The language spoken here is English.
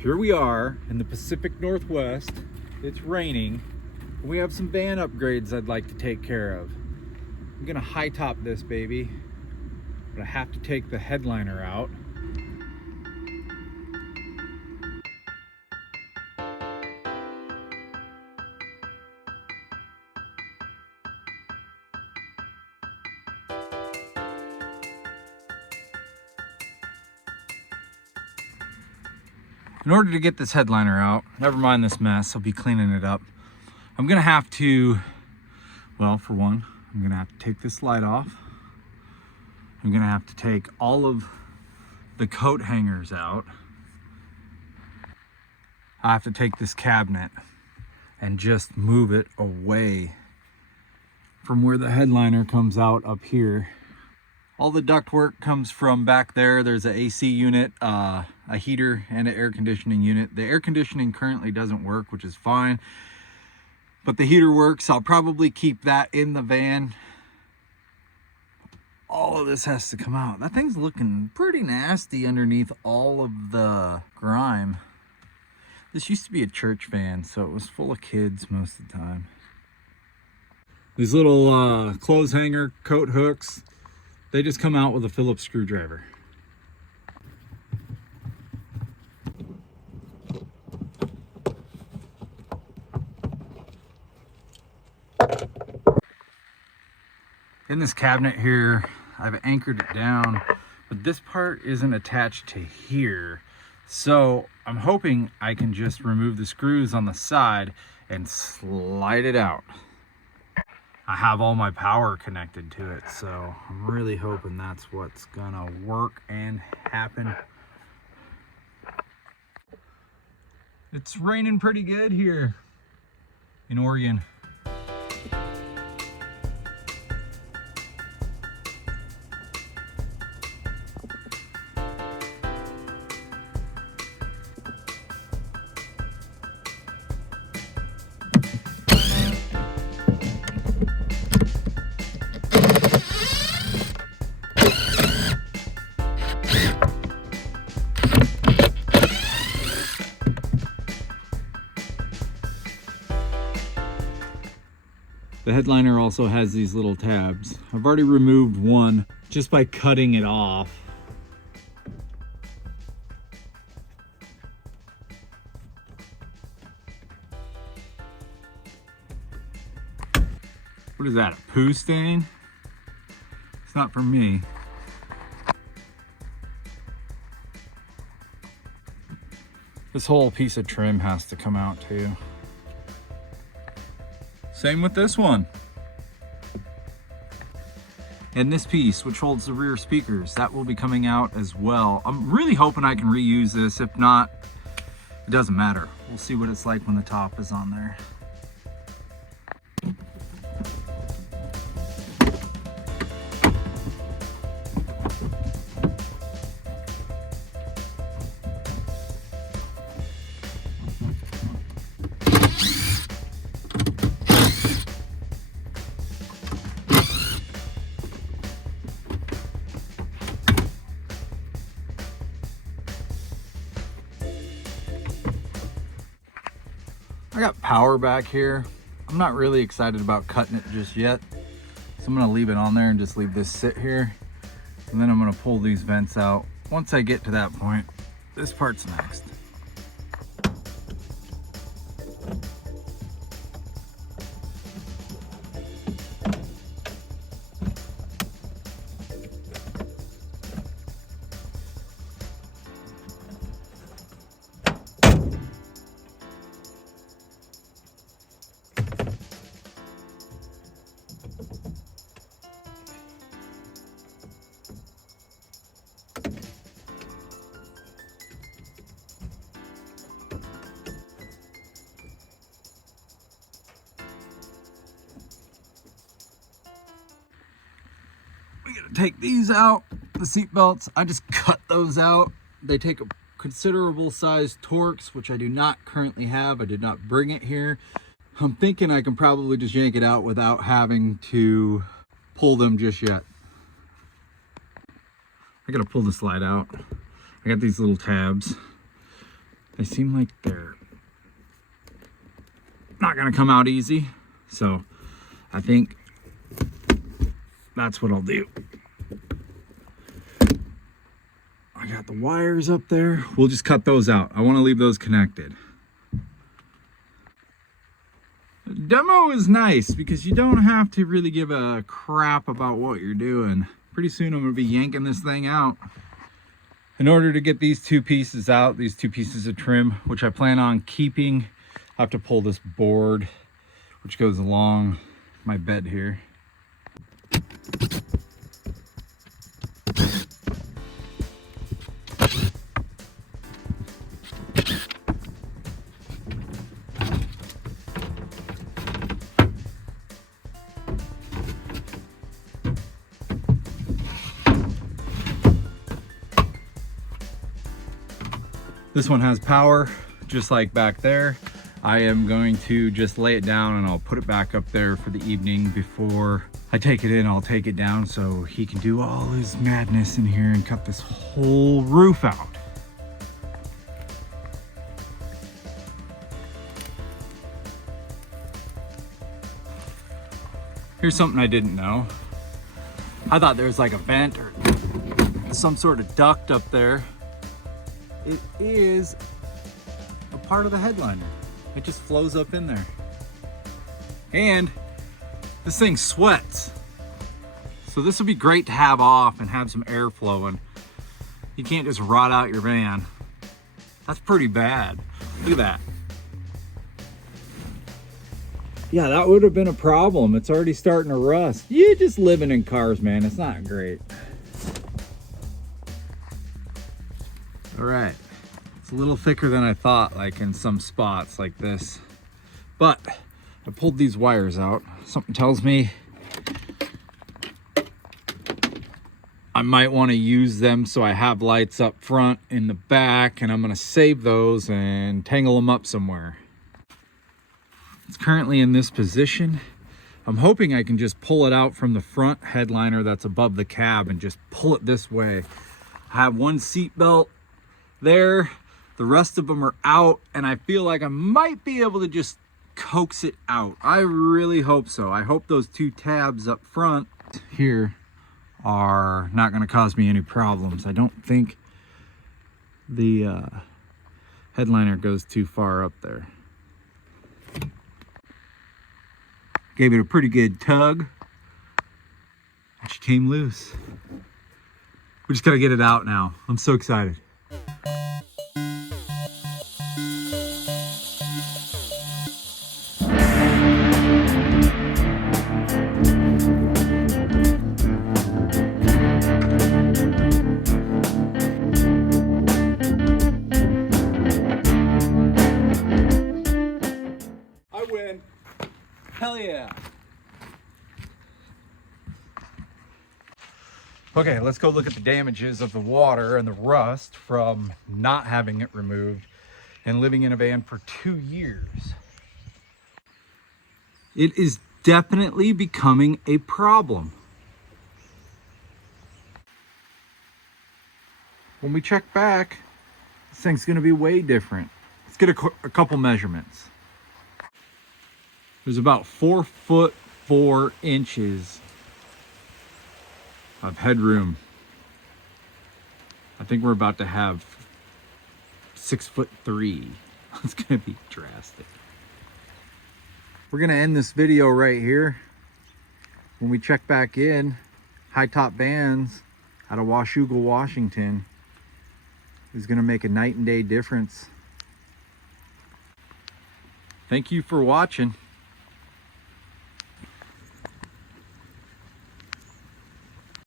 Here we are in the Pacific Northwest. It's raining. We have some van upgrades I'd like to take care of. I'm gonna high top this baby, but I have to take the headliner out. In order to get this headliner out, never mind this mess, I'll be cleaning it up. I'm gonna have to, well, for one, I'm gonna have to take this light off. I'm gonna have to take all of the coat hangers out. I have to take this cabinet and just move it away from where the headliner comes out up here. All the ductwork comes from back there. There's an AC unit, a heater, and an air conditioning unit. The air conditioning currently doesn't work, which is fine, but the heater works. I'll probably keep that in the van. All of this has to come out. That thing's looking pretty nasty underneath all of the grime. This used to be a church van, so it was full of kids most of the time. These little clothes hanger coat hooks, they just come out with a Phillips screwdriver. In this cabinet here, I've anchored it down, but this part isn't attached to here. So I'm hoping I can just remove the screws on the side and slide it out. I have all my power connected to it, so I'm really hoping that's what's gonna work and happen. It's raining pretty good here in Oregon. The headliner also has these little tabs. I've already removed one just by cutting it off. What is that, a poo stain? It's not for me. This whole piece of trim has to come out too. Same with this one. And this piece, which holds the rear speakers, that will be coming out as well. I'm really hoping I can reuse this. If not, it doesn't matter. We'll see what it's like when the top is on there. I got power back here. I'm not really excited about cutting it just yet. So I'm gonna leave it on there and just leave this sit here. And then I'm gonna pull these vents out. Once I get to that point, this part's next. We gotta take these out, the seat belts. I just cut those out. They take a considerable size Torx, which I do not currently have. I did not bring it here. I'm thinking I can probably just yank it out without having to pull them just yet. I gotta pull the slide out. I got these little tabs. they seem like they're not gonna come out easy. So I think that's what I'll do. I got the wires up there. We'll just cut those out. I want to leave those connected. The demo is nice because you don't have to really give a crap about what you're doing. Pretty soon I'm going to be yanking this thing out. In order to get these two pieces out, these two pieces of trim, which I plan on keeping, I have to pull this board, which goes along my bed here. This one has power, just like back there. I am going to just lay it down and I'll put it back up there for the evening. Before I take it in, I'll take it down so he can do all his madness in here and cut this whole roof out. Here's something I didn't know. I thought there was like a vent or some sort of duct up there. It is a part of the headliner. It just flows up in there. And this thing sweats. So this would be great to have off and have some air flowing. You can't just rot out your van. That's pretty bad. Look at that. Yeah, that would have been a problem. It's already starting to rust. You're just living in cars, man. It's not great. All right. It's a little thicker than I thought, like in some spots like this. But I pulled these wires out. Something tells me I might want to use them so I have lights up front in the back, and I'm going to save those and tangle them up somewhere. It's currently in this position. I'm hoping I can just pull it out from the front headliner that's above the cab and just pull it this way. I have one seat belt there. The rest of them are out, and I feel like I might be able to just coax it out. I really hope so. I hope those two tabs up front here are not going to cause me any problems. I don't think the headliner goes too far up there. Gave it a pretty good tug, and she came loose. We just gotta get it out now. I'm so excited. I win. Hell yeah. Okay, let's go look at the damages of the water and the rust from not having it removed and living in a van for 2 years. It is definitely becoming a problem. When we check back, this thing's gonna be way different. Let's get a couple measurements. There's about 4 foot 4 inches of headroom. I think we're about to have 6 foot 3. It's gonna be drastic. We're gonna end this video right here. When we check back in, High Top Bands out of Washougal, Washington is gonna make a night and day difference. Thank you for watching.